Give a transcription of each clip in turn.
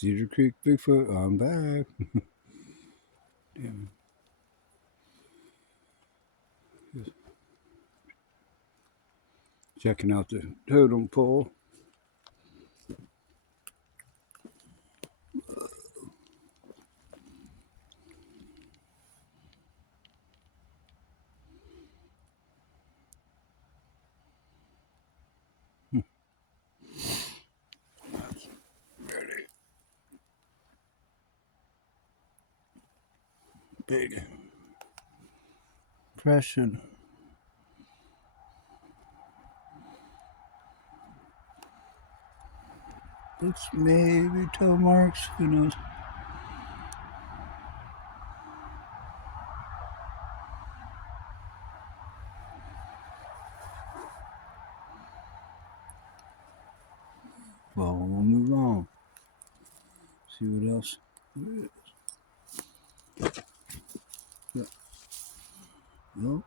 Cedar Creek Bigfoot, I'm back. Damn. Checking out the totem pole. Big impression. Looks maybe toe marks, who knows? Well, we'll move on. See what else there is. Yeah. Look.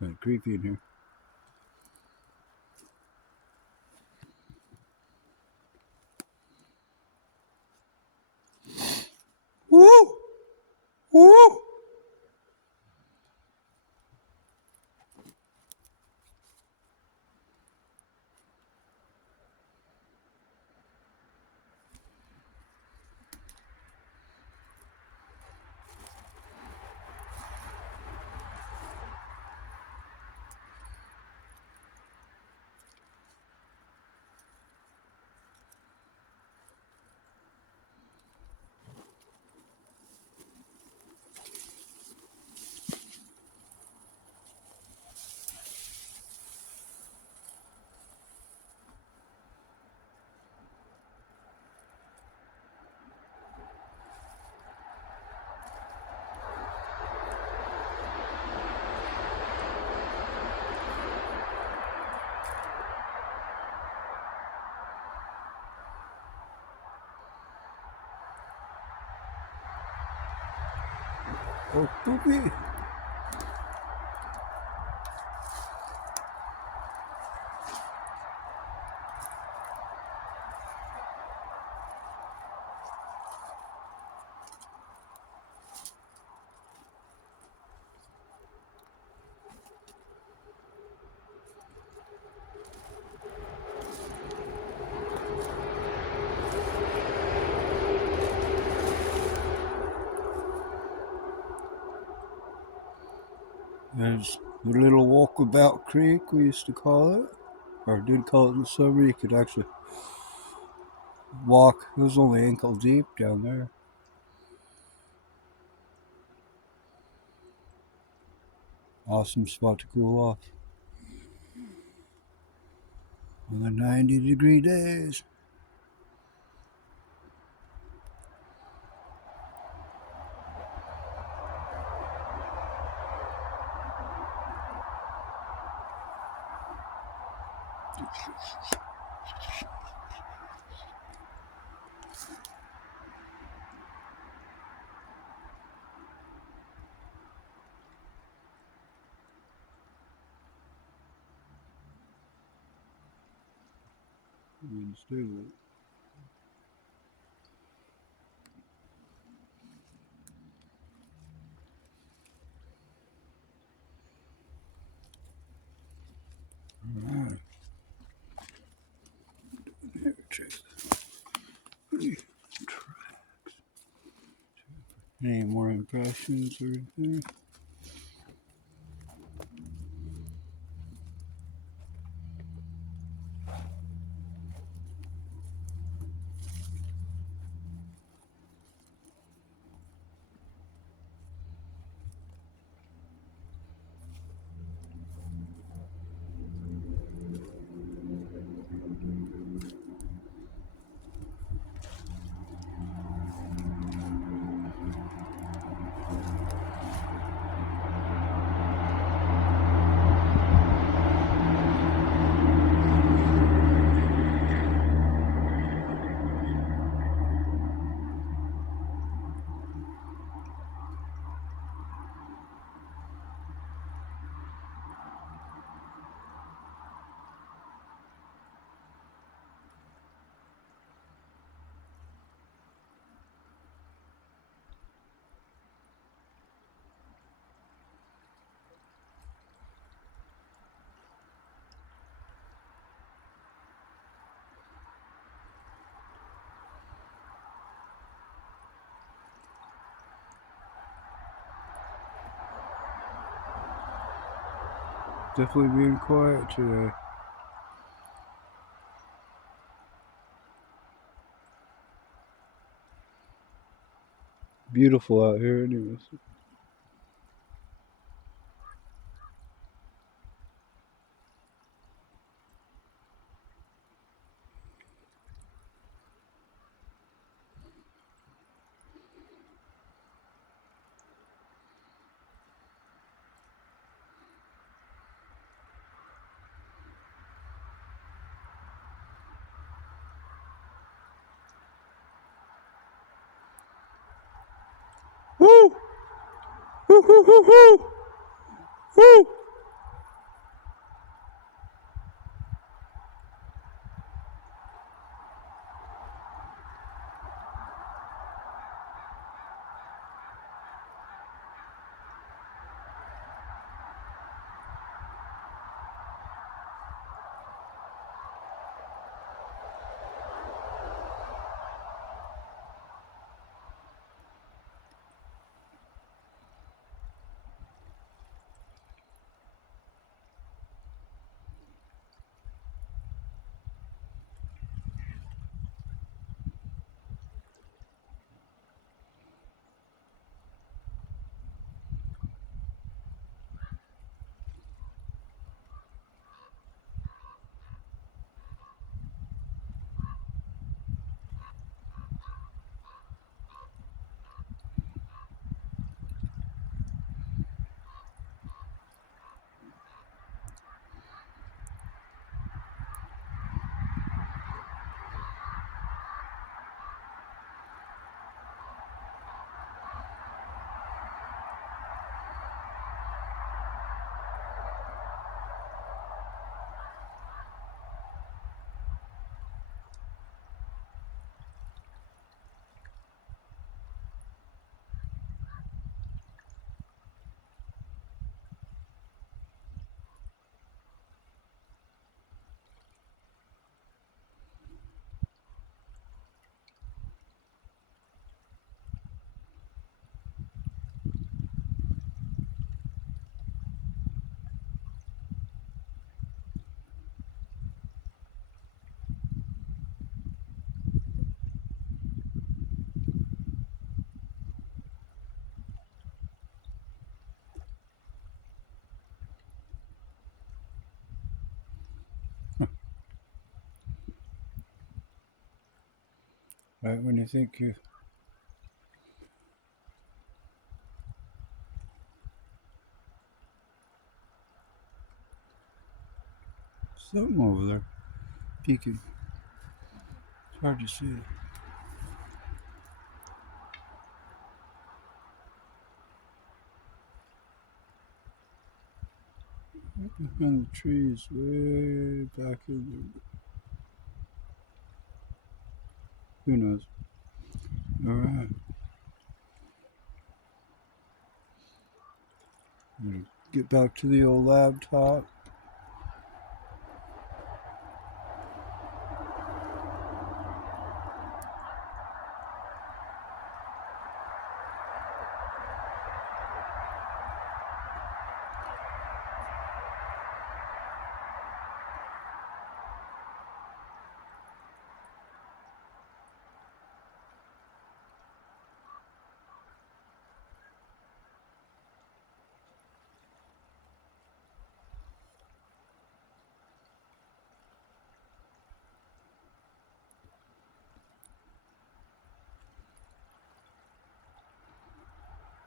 Kind of creepy in here. Woo! Woo! Oh, poopy. There's the little walkabout creek, we used to call it. Or did call it in the summer. You could actually walk. It was only ankle deep down there. Awesome spot to cool off on the 90-degree days. Alright. Here, check tracks. Any more impressions or anything? Definitely being quiet today. Beautiful out here anyways. Woo! Woo, woo, woo, woo! Woo! Right when you think you something over there peeking. It's hard to see it. Behind the trees, way back in there. Who knows? Alright. Get back to the old laptop.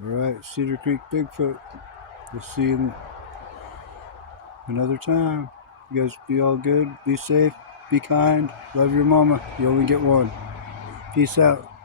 Alright, Cedar Creek Bigfoot. We'll see you another time. You guys be all good. Be safe. Be kind. Love your mama. You only get one. Peace out.